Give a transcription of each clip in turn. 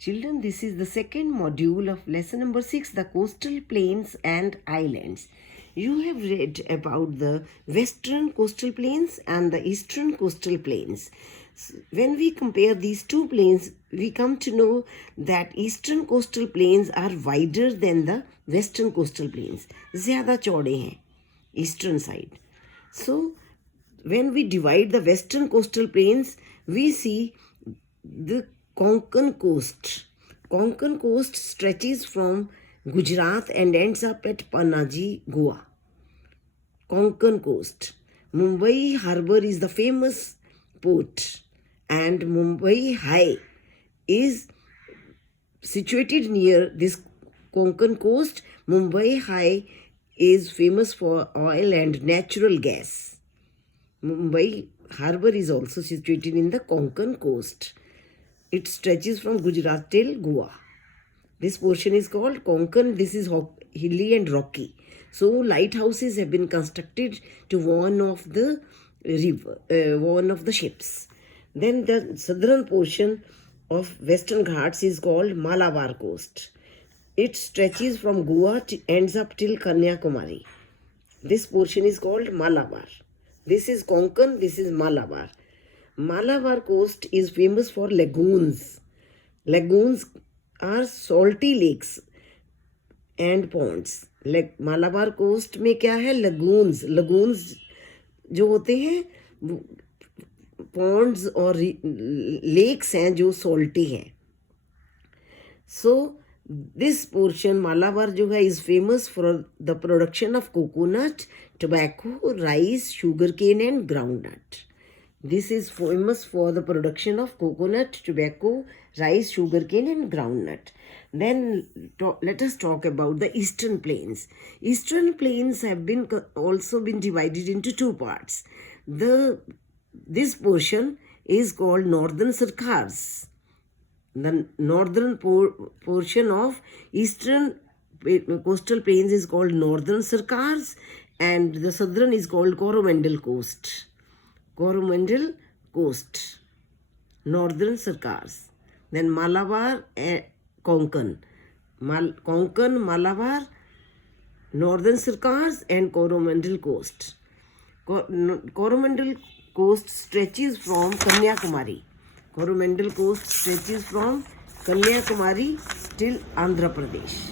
Children, this is the second module of lesson number 6, the coastal plains and islands. You have read about the western coastal plains and the eastern coastal plains. When we compare these two plains, we come to know that eastern coastal plains are wider than the western coastal plains. ज़्यादा चौड़े हैं eastern side. So, when we divide the western coastal plains, we see the Konkan coast. Konkan coast stretches from Gujarat and ends up at Panaji, Goa. Konkan coast. Mumbai harbour is the famous port, and Mumbai High is situated near this Konkan coast. Mumbai High is famous for oil and natural gas. Mumbai harbour is also situated in the Konkan coast. It stretches from Gujarat till Goa. This portion is called Konkan. This is hilly and rocky. So lighthouses have been constructed to warn of the river, warn of the ships. Then the southern portion of Western Ghats is called Malabar coast. It stretches from Goa ends up till Kanyakumari. This portion is called Malabar. This is Konkan, this is Malabar. Malabar coast is famous for lagoons. Lagoons are salty lakes and ponds. Malabar coast में क्या है? Lagoons. Lagoons जो होते हैं ponds और lakes हैं जो salty हैं. So this portion Malabar जो है is famous for the production of coconut, tobacco, rice, sugarcane and groundnut. This is famous for the production of coconut, tobacco, rice, sugarcane and groundnut. Then let us talk about the eastern plains. Eastern plains have also been divided into two parts. This portion is called Northern Sarkars. The northern portion of eastern coastal plains is called Northern Sarkars, and the southern is called Coromandel coast. Coromandel coast, Northern Sarkars. Then Malabar and Konkan. Konkan, Malabar, Northern Sarkars and Coromandel coast. Coromandel coast stretches from Kanyakumari. Coromandel coast stretches from Kanyakumari till Andhra Pradesh.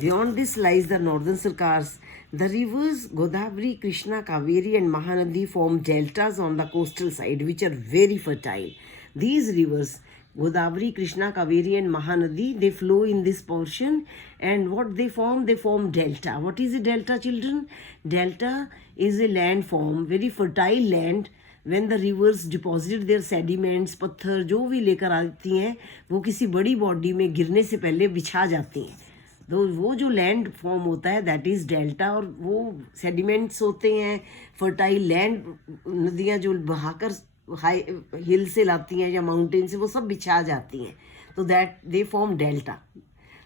Beyond this lies the Northern Sarkars. The rivers Godavari, Krishna, Kaveri and Mahanadi form deltas on the coastal side which are very fertile. These rivers Godavari, Krishna, Kaveri and Mahanadi, they flow in this portion, and what they form? They form delta. What is a delta, children? Delta is a landform, very fertile land. When the rivers deposit their sediments, पत्थर जो भी लेकर आती हैं वो किसी बड़ी body में गिरने से पहले बिछा जाती हैं, तो वो जो लैंड फॉर्म होता है दैट इज़ डेल्टा. और वो सेडिमेंट्स होते हैं, फर्टाइल लैंड, नदियाँ जो बहाकर हाई हिल से लाती हैं या माउंटेन से, वो सब बिछा जाती हैं, तो दैट दे फॉर्म डेल्टा.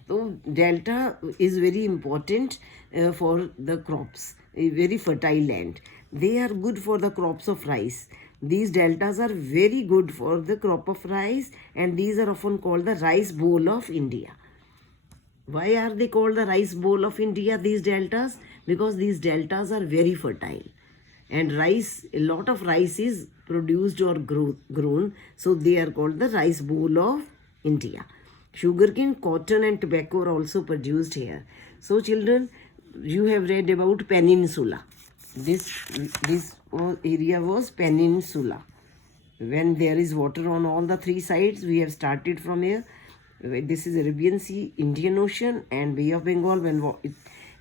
तो delta is very important for the crops, very fertile land. They are good for the crops of rice. These deltas are very good for the crop of rice, and these are often called the rice bowl of India. Why are they called the rice bowl of India, these deltas? Because these deltas are very fertile. And rice, a lot of rice is produced or grown. So they are called the rice bowl of India. Sugarcane, cotton and tobacco are also produced here. So children, you have read about peninsula. This area was peninsula. When there is water on all the three sides, we have started from here. This is Arabian Sea, Indian Ocean and Bay of Bengal. When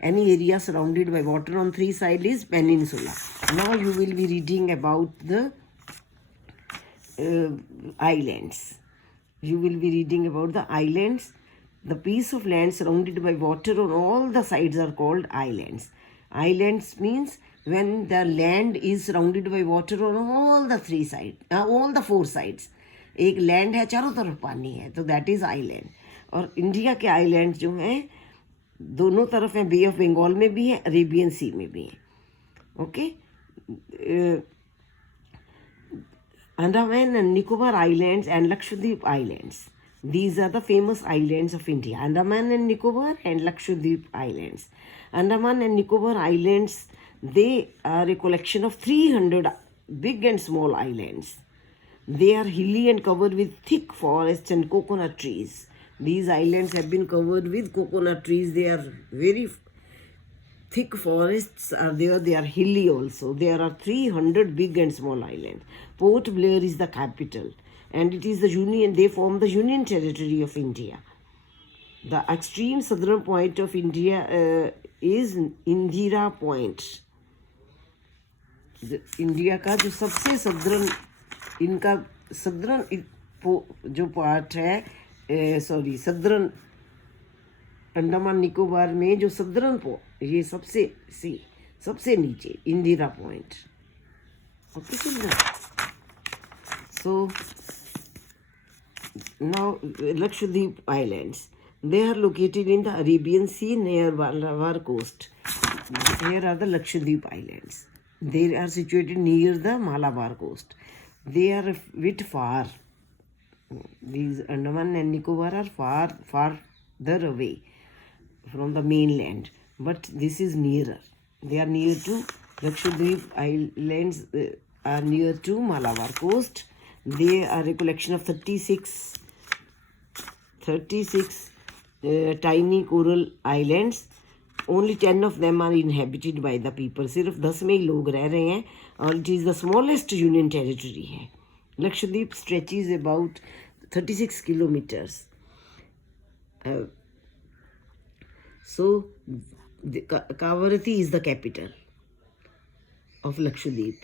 any area surrounded by water on three sides is peninsula. Now you will be reading about the islands. You will be reading about the islands. The piece of land surrounded by water on all the sides are called islands. Islands means when the land is surrounded by water on all the three sides, all the four sides. एक land है, चारों तरफ पानी है, तो that is island. और India के island जो हैं दोनों तरफ हैं, बे ऑफ बंगाल में भी है, अरेबियन सी में भी है. Okay. Andaman and Nicobar Islands and Lakshadweep Islands. These are the famous islands of India, Andaman and Nicobar and Lakshadweep Islands. Andaman and Nicobar Islands, they are a collection of 300 big and small islands. They are hilly and covered with thick forests and coconut trees. These islands have been covered with coconut trees. They are very thick forests are there. They are hilly also. There are 300 big and small islands. Port Blair is the capital, and it is the union. They form the Union Territory of India. The extreme southern point of India is Indira Point. India का जो सबसे southern इनका southern जो part है southern Andaman Nicobar में जो southern ये सबसे नीचे Indira point. Okay children. So now Lakshadweep Islands, they are located in the Arabian Sea near Malabar coast. Here are the Lakshadweep Islands. They are situated near the Malabar coast. They are a bit far. These Andaman and Nicobar are farther away from the mainland, but this is nearer. They are near to Lakshadweep Islands, are near to Malabar coast. They are a collection of 36 tiny coral islands. Only 10 of them are inhabited by the people. सिर्फ 10 में ही लोग रह रहे हैं, और it is the smallest union territory है. Lakshadweep stretches about 36 kilometers. So Kavaratti is the capital of Lakshadweep.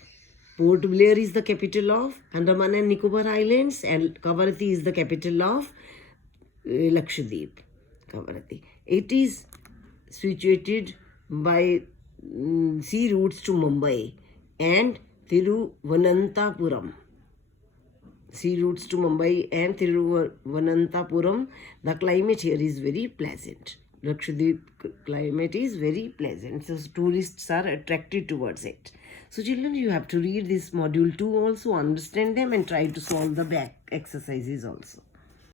Port Blair is the capital of Andaman and Nicobar Islands, and Kavaratti is the capital of Lakshadweep. Kavaratti. It is situated by sea routes to Mumbai and Thiruvananthapuram. Sea routes to Mumbai and Thiruvananthapuram. The climate here is very pleasant. Lakshadweep climate is very pleasant, so tourists are attracted towards it. So children, you have to read this module 2 also, understand them and try to solve the back exercises also.